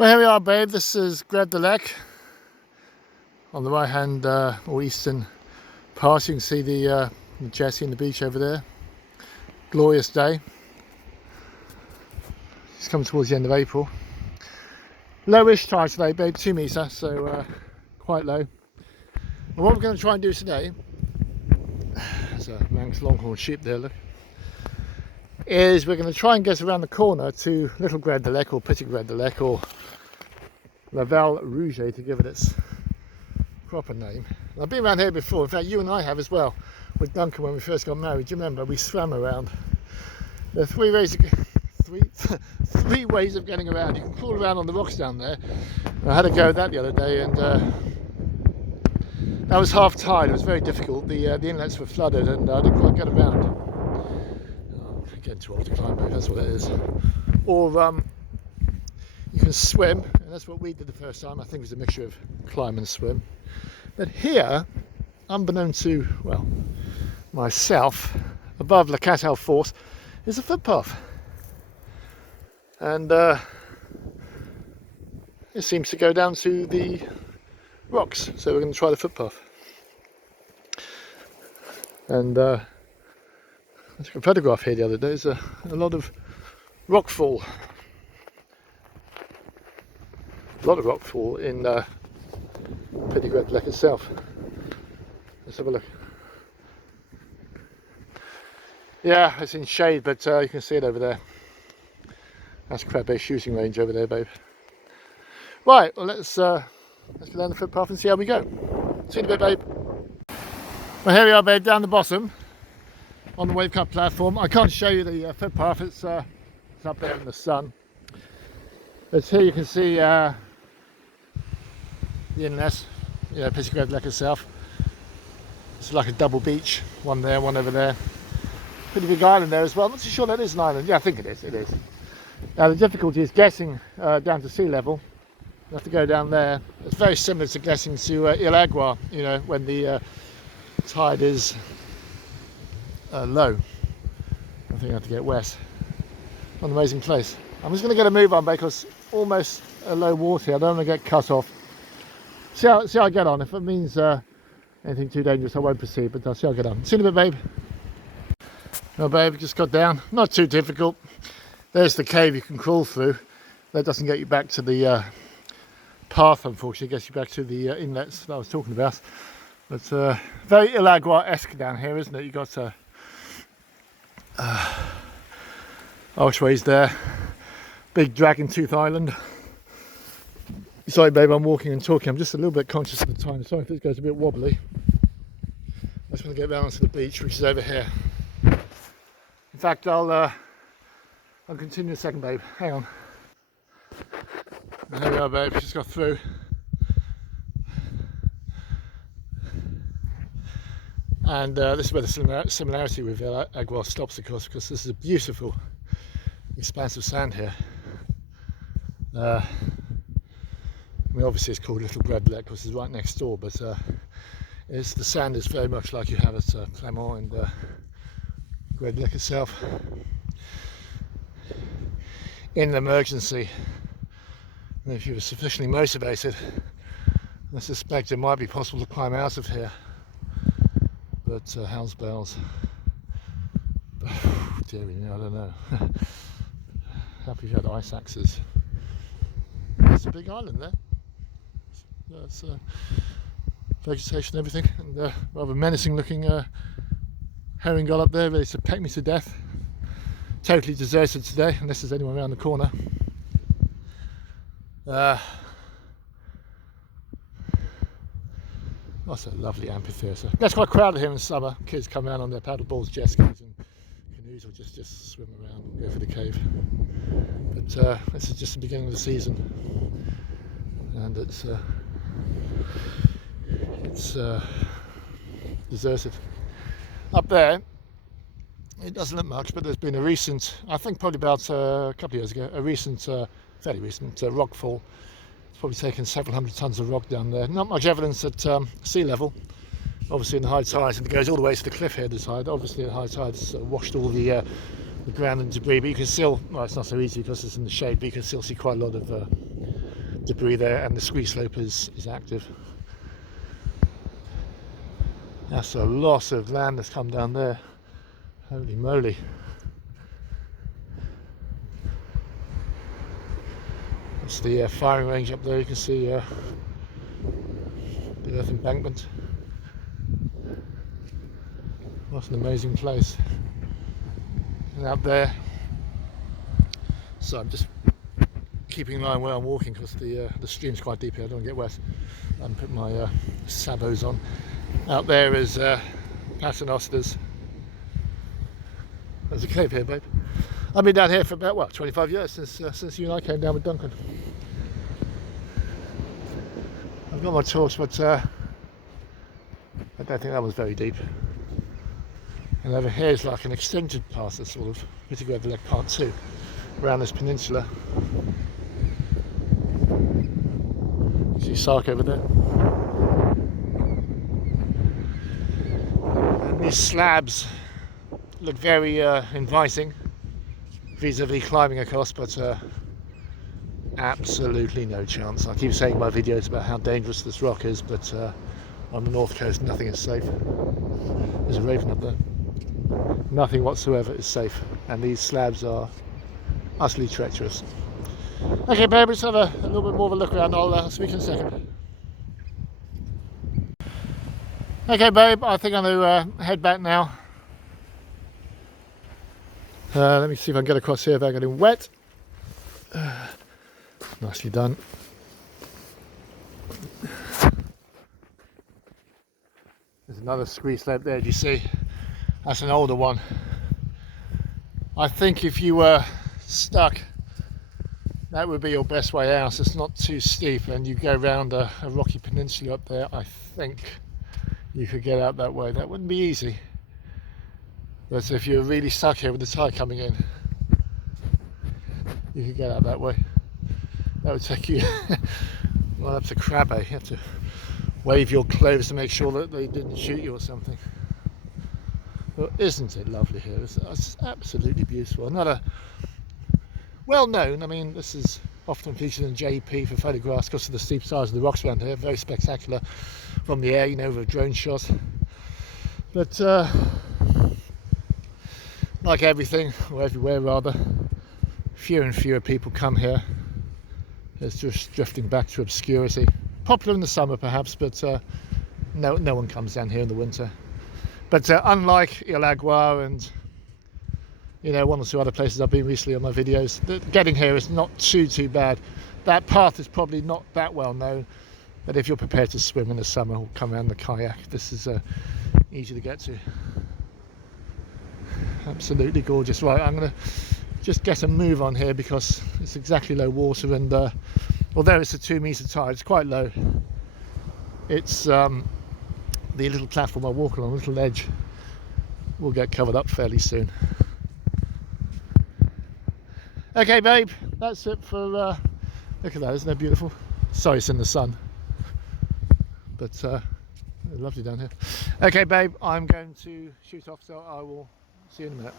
Well, here we are, babe. This is Greb the Lek on the right hand or eastern part. You can see the jetty and the beach over there. Glorious day. It's coming towards the end of April. Lowish tide today, babe, 2 metre, so quite low. And what we're going to try and do today, there's a Manx Longhorn sheep there, look, is we're going to try and get around the corner to Little Greb the Lek, or Petit Greb the Lek, or La Val Rouge to give it its proper name. And I've been around here before. In fact, you and I have as well, with Duncan when we first got married. Do you remember? We swam around. There are three ways of getting around. You can crawl around on the rocks down there. I had a go at that the other day, and that was half tide. It was very difficult. The inlets were flooded, and I didn't quite get around. Oh, I'm getting too old to climb back. That's what it is. Or you can swim, and that's what we did the first time. I think it was a mixture of climb and swim. But here, unbeknown to, well, myself, above La Catale Force, is a footpath. And it seems to go down to the rocks, so we're going to try the footpath. And I took a photograph here the other day. There's a lot of rockfall. A lot of rockfall in Petit Greb the Lek itself. Let's have a look. Yeah, it's in shade, but you can see it over there. That's Crab Bay shooting range over there, babe. Right, well let's go down the footpath and see how we go. See you in a bit, babe. Well, here we are, babe, down the bottom on the wave cut platform. I can't show you the footpath. It's up there in the sun. But here you can see the inlet, Petit Greb the Lek itself. It's like a double beach, one there, one over there. Pretty big island there as well. I'm not too sure that is an island. Yeah, I think it is. It is. Now the difficulty is getting down to sea level. You have to go down there. It's very similar to getting to Ile Agua, when the tide is low. I think I have to get west. What an amazing place. I'm just going to get a move on because almost a low water here. I don't want to get cut off. See how I get on. If it means anything too dangerous, I won't proceed, but I'll see how I get on. See you in a bit, babe. No, babe, just got down. Not too difficult. There's the cave you can crawl through. That doesn't get you back to the path, unfortunately. It gets you back to the inlets that I was talking about. But very Ile Agua-esque down here, isn't it? You got archways there. Big Dragon Tooth Island. Sorry, babe, I'm walking and talking. I'm just a little bit conscious of the time. Sorry if this goes a bit wobbly. I just want to get down onto the beach, which is over here. In fact, I'll continue in a second, babe. Hang on. There we are, babe. Just got through. And this is where the similarity with Ile Agua stops, of course, because this is a beautiful expanse of sand here. I mean, obviously it's called Little Greb the Lek because it's right next door, but the sand is very much like you have at Clermont and Greb the Lek itself. In an emergency, and if you were sufficiently motivated, I suspect it might be possible to climb out of here. But hell's bells. Dearie me, I don't know. Happy you had ice axes. It's a big island there. It's vegetation and everything, and rather menacing looking herring gull up there, ready to peck me to death. Totally deserted today, unless there's anyone around the corner. That's a lovely amphitheatre. That's quite crowded here in summer. Kids come around on their paddle boards, jet skis and canoes, or just swim around and go for the cave. But this is just the beginning of the season, and it's deserted. Up there, it doesn't look much, but there's been a recent, I think probably about a couple of years ago, a recent, fairly recent rockfall. It's probably taken several hundred tons of rock down there. Not much evidence at sea level, obviously in the high tides, and it goes all the way to the cliff here, the tide. Obviously at high tides washed all the ground and debris, but you can still, well, it's not so easy because it's in the shade, but you can still see quite a lot of debris there, and the squeeze slope is active. That's a loss of land that's come down there. Holy moly. That's the firing range up there. You can see the earth embankment. What an amazing place. And out there, so I'm just keeping in line where I'm walking because the stream's quite deep here. I don't want to get wet. I'm putting my sabots on. Out there is Paternosters. There's a cave here, babe. I've been down here for about, what, 25 years since you and I came down with Duncan. I've got my torch, but I don't think that was very deep. And over here is like an extended path, that's sort of Whittaker Over Lake Part 2, around this peninsula. You see Sark over there. And these slabs look very inviting vis-a-vis climbing across, but absolutely no chance. I keep saying in my videos about how dangerous this rock is, but on the north coast nothing is safe. There's a raven up there. Nothing whatsoever is safe, and these slabs are utterly treacherous. Okay, babe, let's have a little bit more of a look around. I'll speak in a second. Okay, babe, I think I'm going to head back now. Let me see if I can get across here without getting wet. Nicely done. There's another squeeze slope there, do you see? That's an older one. I think if you were stuck, that would be your best way out. It's not too steep, and you go around a rocky peninsula up there. I think you could get out that way. That wouldn't be easy. But if you're really stuck here with the tide coming in, you could get out that way. That would take you well up to Crabbe. You have to wave your clothes to make sure that they didn't shoot you or something. But isn't it lovely here? It's absolutely beautiful. Another well known, I mean, this is often featured in JP for photographs because of the steep sides of the rocks around here. Very spectacular from the air, you know, with a drone shot. But like everything, or everywhere rather, fewer and fewer people come here. It's just drifting back to obscurity. Popular in the summer perhaps, but no one comes down here in the winter. But unlike Ile Agua and, you know, one or two other places I've been recently on my videos, getting here is not too bad. That path is probably not that well known, but if you're prepared to swim in the summer or come around the kayak, this is easy to get to. Absolutely gorgeous. Right, I'm going to just get a move on here because it's exactly low water, and although it's a 2 metre tide, it's quite low. It's the little platform I walk along, a little ledge, will get covered up fairly soon. Okay, babe, that's it for look at that, isn't that beautiful? Sorry it's in the sun, but lovely down here. Okay, babe, I'm going to shoot off, so I will see you in a minute.